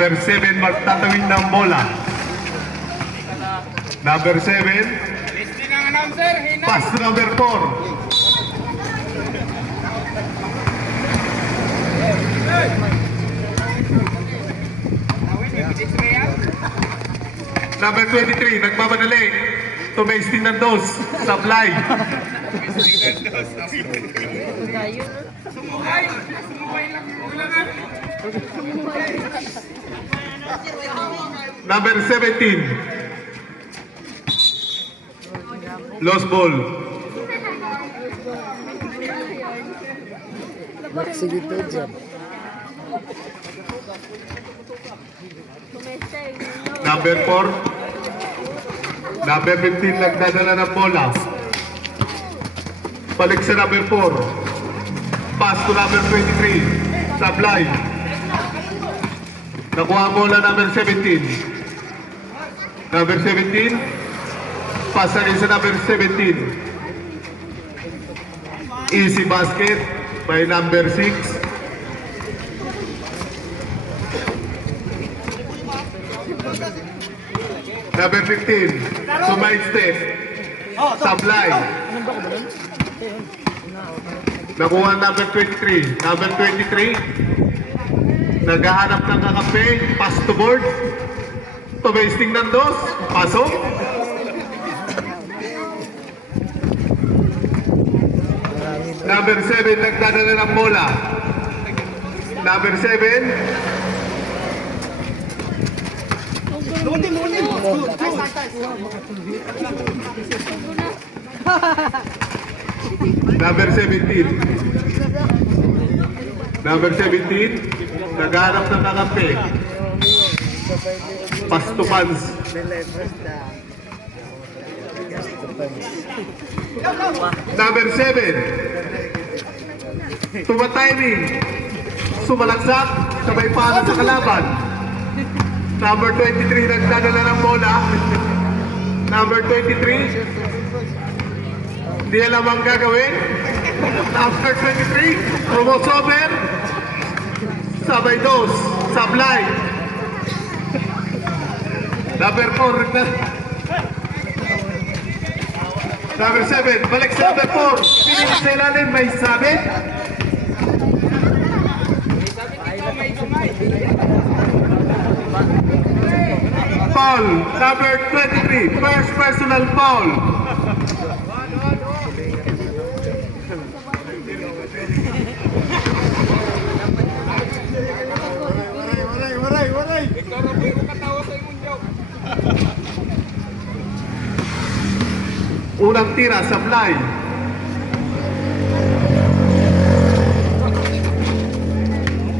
Number 7 magtatawid ng bola. Number 7. Pass to number 4. Number 23, nagmamadali. Tumesting ng dos. Supply. Number 17. Lost ball. Nagsigito dyan. Number 4. Number 15 nagdadala ng bola. Balik sa number 4. Pass to number 23. Supply. Nakuha ang bola number 17. Number 17. Pass na rin sa number 17. Easy basket by number 6. Number 15, sumide step, supply. Nakuha number 23. Number 23, naghahanap ng kakampi, pass to board. Tumesting ng dos, pasok. Number 7, nagdadala ng bola. Number 7, Number 17. Number 17, naghanap ng kakampi. Pass to pants. Number 7, tumatiming. Sumalagsak, sabay para sa kalaban. Number 23, nagdadala ng bola. Number 23, hindi alam ang gagawin. Number 23, crossover. Sabay dos, supply. Number 4, number 7, balik sa number 4. Pinis sa ilalim, may sabit. Foul, number 23, first personal foul. Unang tira, supply.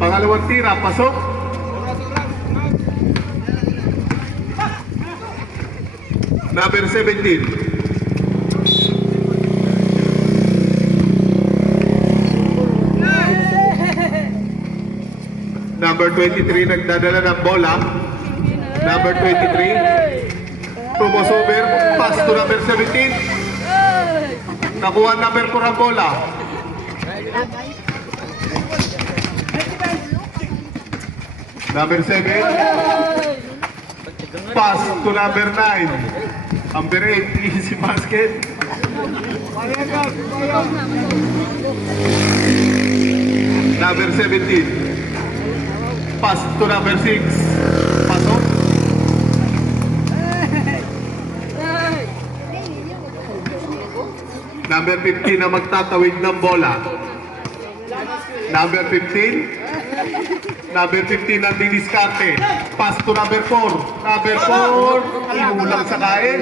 Pangalawang tira, pasok. Number 17. Number 23, nagdadala ng bola. Number 23, crossover, pass to number 17. Nakuha number 4 ang bola. Number 7, pass to number 9. Number 8, easy basket. Number 17, pass to number 6. Pasok. Number 15 na magtatawid ng bola. Number 15. Number 15 ang didiskarte. Pass to number 4. Number 4, inulang sa kain.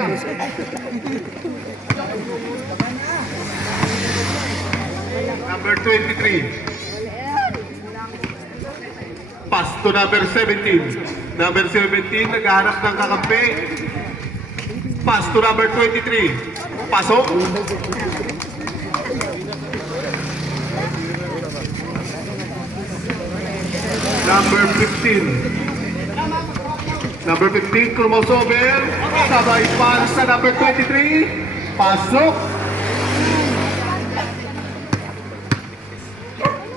Number 23. Pass to number 17. Number 17, naghahanap ng kakampi. Pass to number 23. Pasok. Number 15. Number 15, crossover. Sabay para sa number 23. Pasok.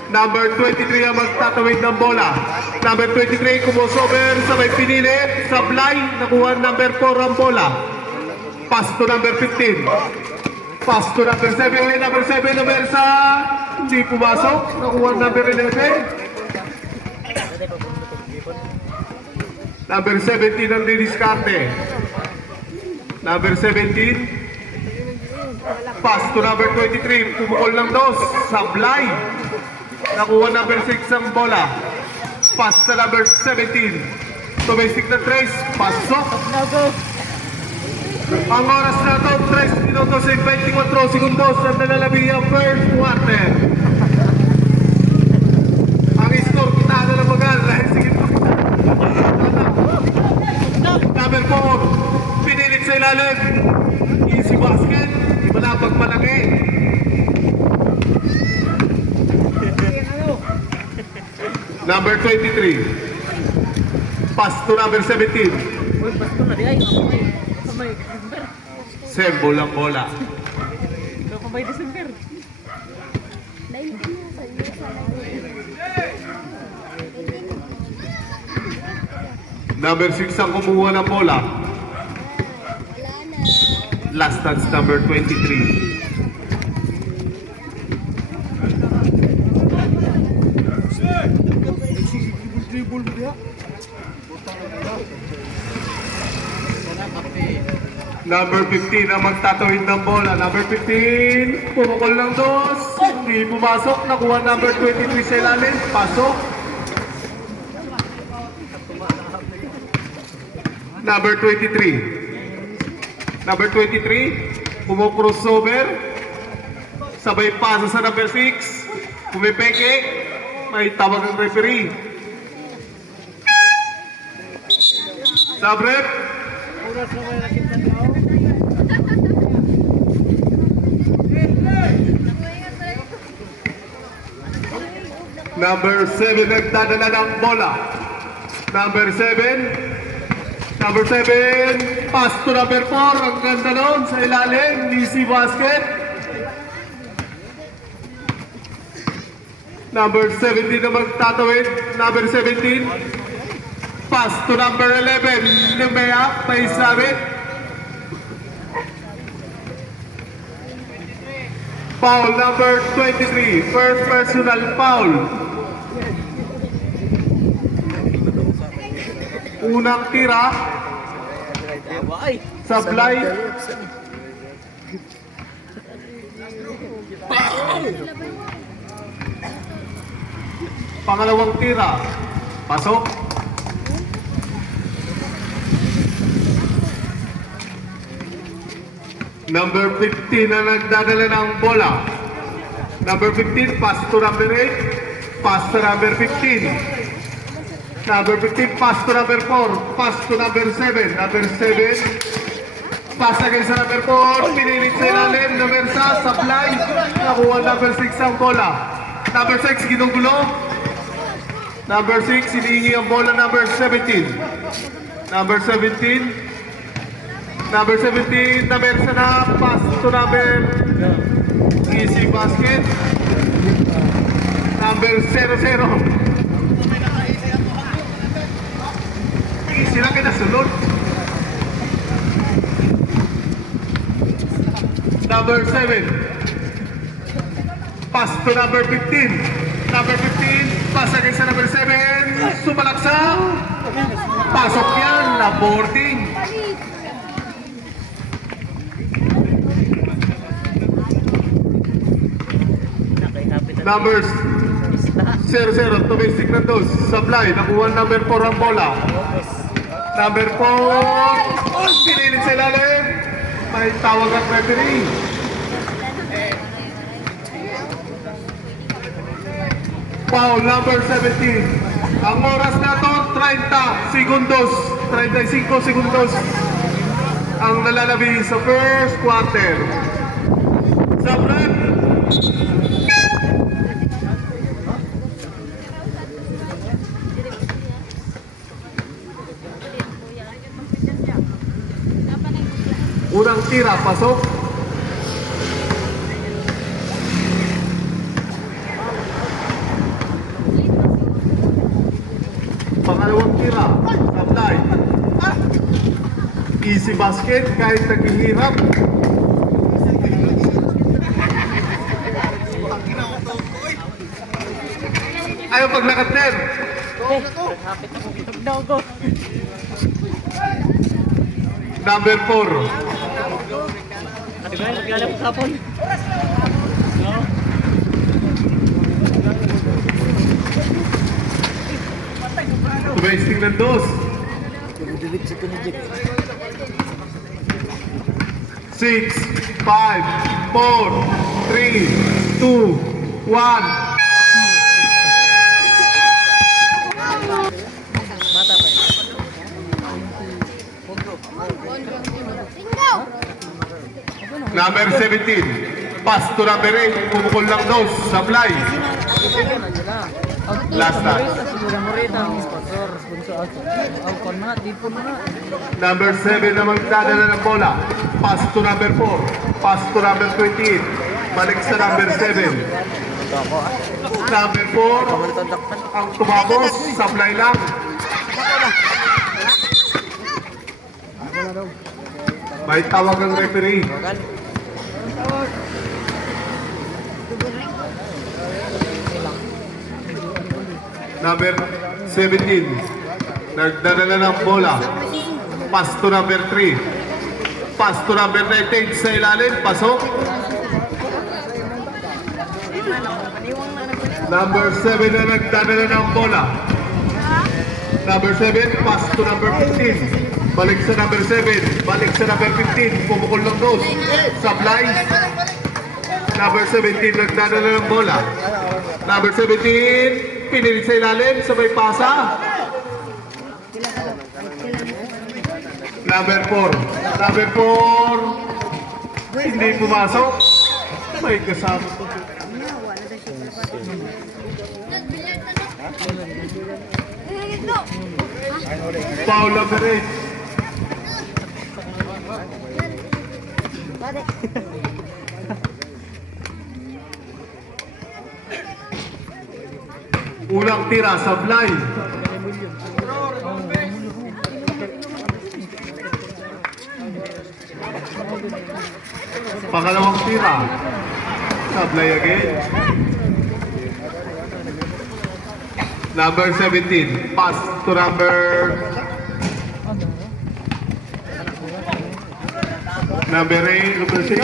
Number 23 ang magtatawid ng bola. Number 23, kumosover, sabay pinili, sablay, nakuha number 4 ang bola. Pass to number 15. Pass to number 7, number 7, number sa, hindi pumasok, nakuha number 11. Number 17 ang didiskarte. Number 17. Pass to number 23. Pumukol ng dos. Sablay. Nakuha number 6 ang bola. Pass sa number 17. Domestic na trace. Pasok. Ang oras na ito, 3 minutos at 24 segundos at nalalabi ang first quarter. Ang score, kita na lang magal. Sige po. Number 4. Pinilit sa ilalim. Easy basket. Malapag malaki. Number 23. Pass to number 17. Sembol ang bola. Number 6 ang kumuha ng bola. Last touch number 23. Number 15 ang magtatawid ng bola. Number 15, pumukol ng dos. Hindi pumasok. Nakuha number 23 sa ilalim. Pasok. Number 23. Number 23, crossover. Sabay pasa sa number 6. Pumipeke. May tawag ng referee. Sabrep. Number 7 nagdadala ng bola. Number 7. Number 7, pass to number 4. Ang ganda nun sa ilalim. Easy basket. Number 17 na magtatawid. Number 17. Pass to number 11. Lumea, may sabit. Foul number 23. First personal foul. Unang tira. Sablay. Pangalawang tira. Pasok. Number 15 na nagdadala ng bola. Number 15, pass to number 8. Pass to number 15. Number 15, pass to number 4. Pass to number 7. Number 7. Pass again sa number 4. Pinilit sa ilalim. Number sa supply. Nakuha number 6 ang bola. Number 6, ginugulo. Number 6, hinihingi ang bola. Number 17. Number 17. Number 17, number sa na. Pass to number. Easy basket. Number 00. Sila kayo nasunod. Number 7. Pass to number 15. Number 15. Pass again sa number 7. Sumalaksa. Pasok yan. Na boarding. Numbers 00. Domestic na dos. Supply. Nakuha number 4 ang bola. Number 4, pinilit sa ilalim. May tawag ang referee. Foul number 17. Ang oras na to, 30 segundos. 35 segundos ang nalalabi sa first quarter. Sabrep. Unang tira, pasok. Easy basket kahit naghihirap. Ayaw paglakad din. Number 4. Tumesting ng dos. 6, 5, 4, 3, 2, 1. Number 17, pass to number 8, pumukol lang dos, supply. Last time. Number 7 na magdadala ng bola, pass to number 4, pass to number 28, balik sa number 7. Number 4, ang tumabos, supply lang. May tawag ang referee. Number 17, nagdadala ng bola, pass to number 3, pass to number 19 sa ilalim, pasok. Number 7 na nagdadala ng bola, number 7, pass to number 15. Balik sa number 7, balik sa number 15, pumukol ng dos, supply. Number 17, nagdadala ng bola. Number 17, pinilit sa ilalim, sabay pasa. Number 4, number 4, hindi pumasok. May kasama po. Foul number 8. Unang tira sa fly. Pangalawang tira. Sablay again. Number 17. Pass to number... Number 8. Number 6.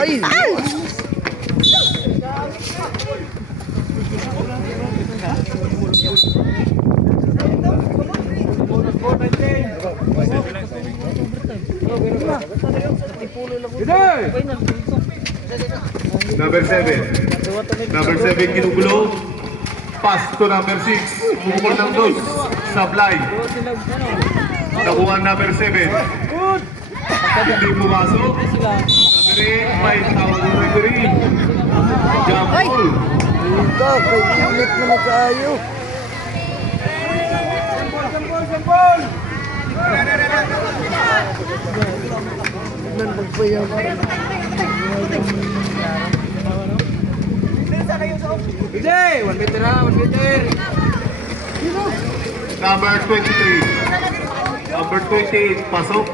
Number 7. Number 7 ginugulo. Pass to number 6. Bumukol ng dos. Supply. Nakuha number 7. Hindi pumasok. Number 8. May tawag ng referee. Jump ball. Ito, kay init na magkaayo. Hey, 1 meter na, 1 meter. Number 23. Number 28. Pasok.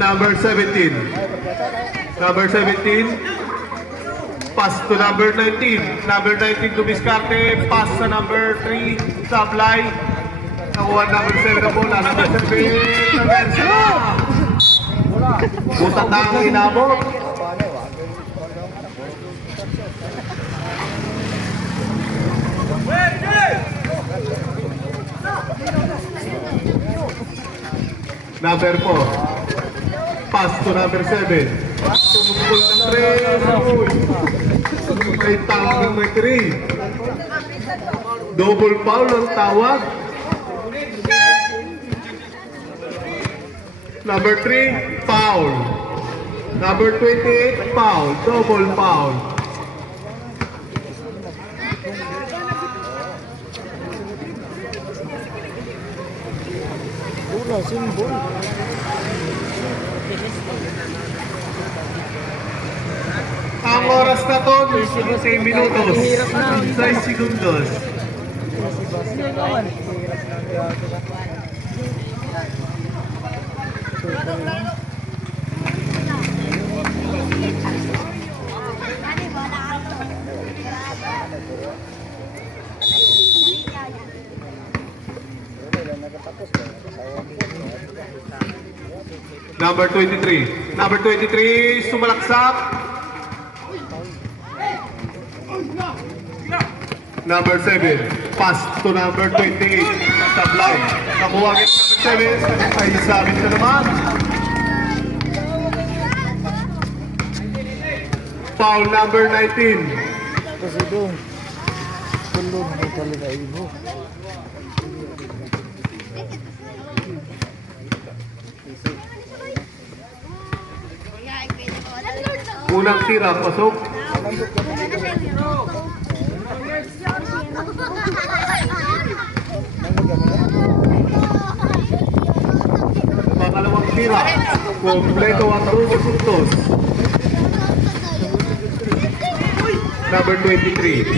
Number 17. Number 17. Pass to number 19. Number 19 to Biscarte. Pass sa number 3. Supply. Nakuha number 7 na bola. Number 7. Namersa. Butat na ang inabot. Number 4. Pass to number 7. Tumukul ng 3. May tawag ng referee. Double foul ang tawag. Number 3, foul. Number 28, foul. Double foul. Wala, simbol. Ang oras na to, 16 minutos. 6 segundos. Number 23. Number 23, sumalaksak. Number 7, pass to number 28. Tablay. Nakuha agad number 7. Ay sabit na naman. Foul number 19. Kasi doon. Tulog may talaga ibo. Unang tira, pasok. Pangalawang tira. Kompleto ang 2 puntos. Number 23.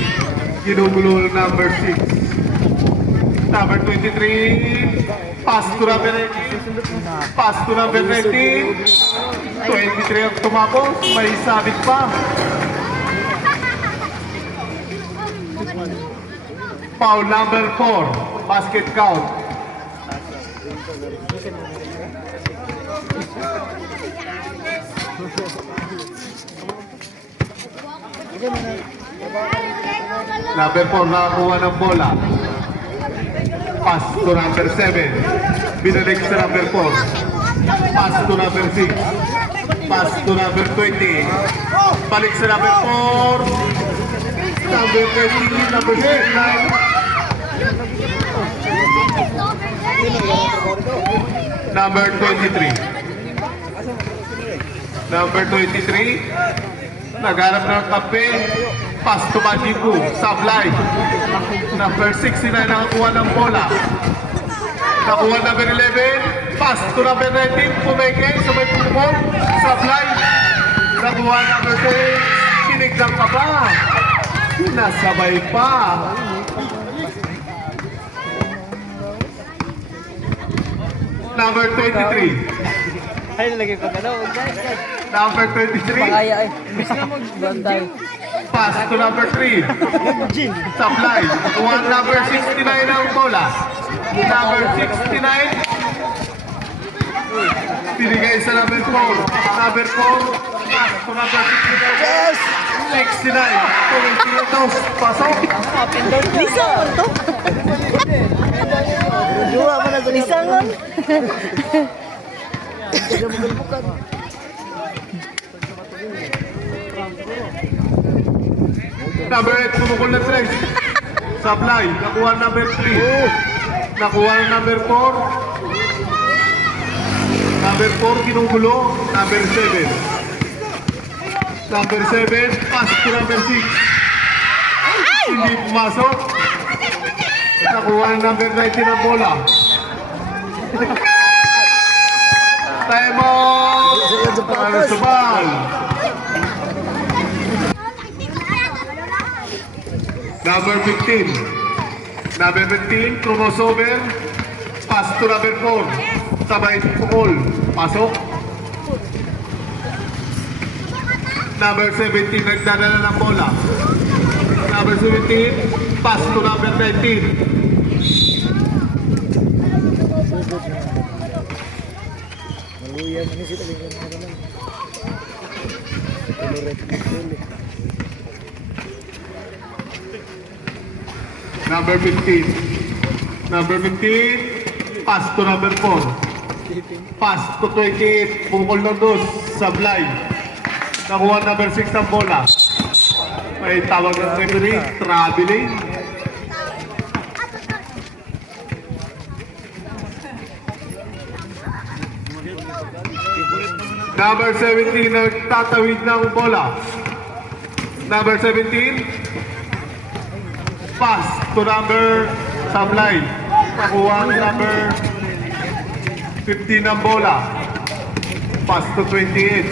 Ginugulo number 6. Number 23. Pass to number 19. Pass to number 19. 23 ang tumapos. May sabit pa. Foul number 4. Basket count. Number 4 nakakuha ng bola. Pass to number 7. Binalik sa number 4. Pass to number 6. Pass to number 20. Balik sa number 4. Number 20. Number 9. Number 23. Number 23. Nagharap ng kape. Pass to Majibu. Sablay. Number 69 nakakuha ng bola. Nakuha number 11. Pass to number 19. Pumeke. Sabay pumol. Sablay. Nakuha number 10. Kinigdang ka ba? Nasabay pa. Number 23. Ay, nalagay pa gano'n. Number 23. Pakaya ay. Banday. Pass to number 3. Supply. One number 69 ang bola. Number 69. Pinigay sa number 4. Number 4. Pass to number 69. Yes! 69. Tumitintos. Pasok. Lisangon to? Juwa mo na sa Lisangon? Hindi mo galbukan. Number 8. Sumukol na 3. Supply. Nakuha number 3. Nakuha number 4. Number 4. Ginugulo. Number 7. Number 7. Pass to number 6. Hindi pumasok. Nakuha ng number 19 ang bola. Time out! Para sa ball. Number 15. Number 15, crossover. Pass to number 4. Sabay pukol. Pasok. Number 17, nagdadala ng bola. Number 17, pass to number 19. Maluya mo ni sila. Number 15. Number 15, pass to number 4. Pass to 28, pukol ng 2, sablay. Nakuha number 6 ang bola. May tawag ng referee, traveling. Number 17, nagtatawid ng bola. Number 17, pass to number sablay. Nakuha ang number 15 ang bola. Pass to 28.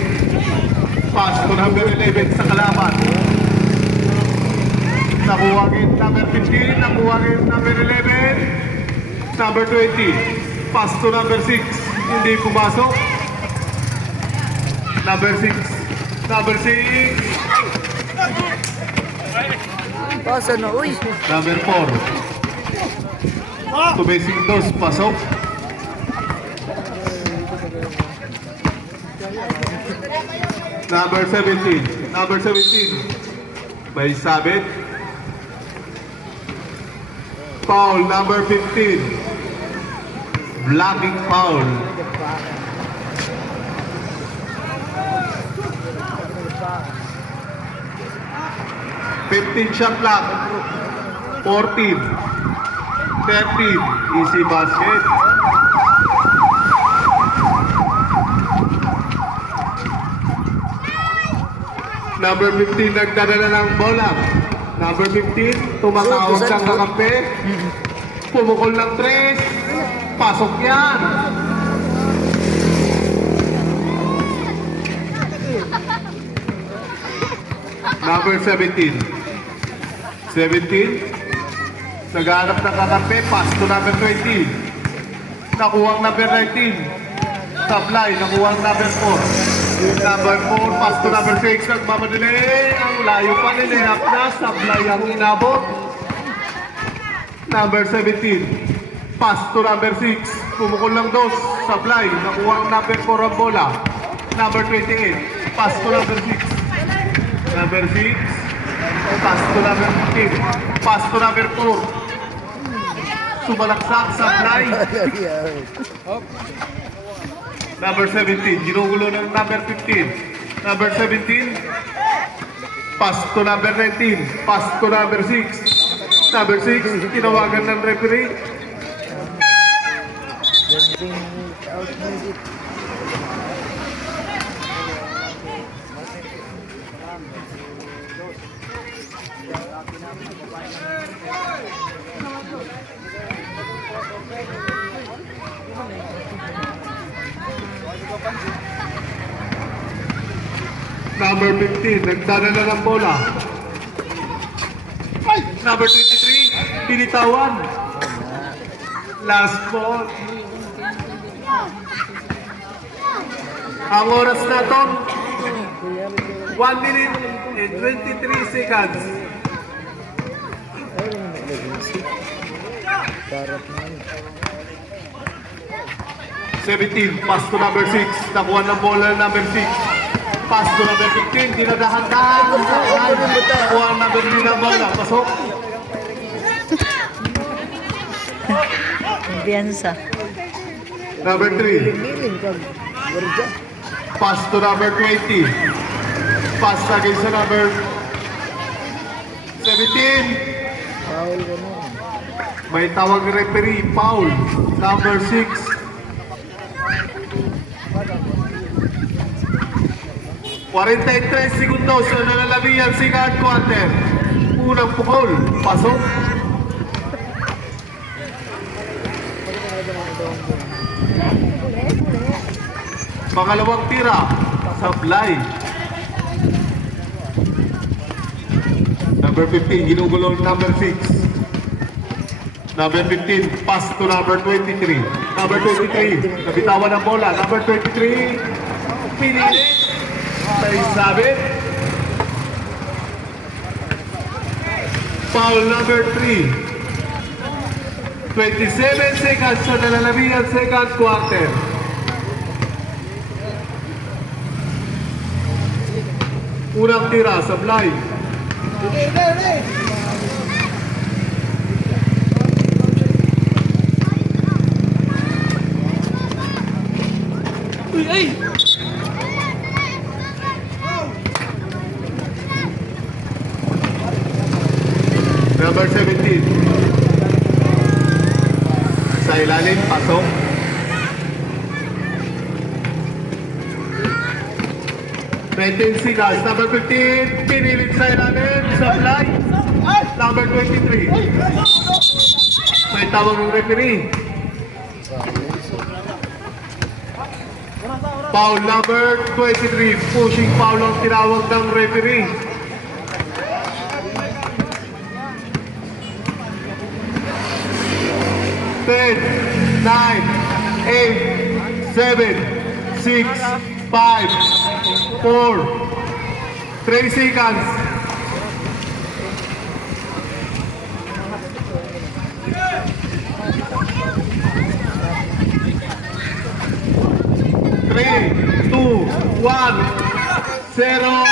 Pass to number 11 sa kalaban. Nakuha ang number 15. Nakuha ang number 11. Number 20. Pass to number 6. Hindi pumasok. Number 6. Number 6. Pasa na, uy. Number 4. Tumesing dos, pasok. Number 17. Number 17. May sabit. Foul, number 15. Blocking foul. Fifteen shot clock. 14. 13. Easy basket. Number 15 nagdadala ng bola. Number 15 tumatawag ng kakampi. Pumukol ng 3. Pasok yan. Number 17. 17. Naghanap ng kakampi. Pass to number 20. Nakuha ang number 19. Supply. Nakuha ang number 4. Number 4, pass to number 6, nagmamadali. Ang layo pa nilihap na, Supply ang inabot. Number 17, pass to number 6, pumukol ng 2, Supply, nakuha ang number 4 ang bola. Number 28, pass to number 6. Number 6, pass to number 15, pass to number 4. Sumalaksak, Supply. Number 17, ginugulo ng number 15. Number 17, pass to number 19. Pass to number 6. Number 6, tinawagan ng referee. Number 15, nagdadala ng bola. Number 23, pinitawan. Last ball. Ang oras na to, 1 minute and 23 seconds. Parap na yun. 17, pass to number 6. Nakuha ng bola number 6. Pass to number 15, dinadahan-dahan. Nakuha ang number 3 ng bola. Pasok. Kumpiyansa. Number 3, Miling ka. Gordya. pass to number 20. Pass again sa number 17. Foul ka na. May tawag referee, foul. Number 6. 43 segundos na nalalabihan si Guard Quarter. Unang pukol, pasok. Pangalawang tira, Supply. Number 15, ginugulong number 6. Number 15, pass to number 23. Number 23, nabitawan ang bola. Number 23, pinilit. May sabit. Foul number 3. 27 seconds sa nalalabihan second quarter. Unang tira, Supply. Number 17. Sa ilalim, pasok. Sigas. Number 15, pinilit sa ilalim, Supply. Number 23. May tawag ng referee. Foul number 23, pushing foul ang tinawag ng referee. Ten, 9, 8, 7, 6, 5, 4, 3 seconds. Three, two, one, zero.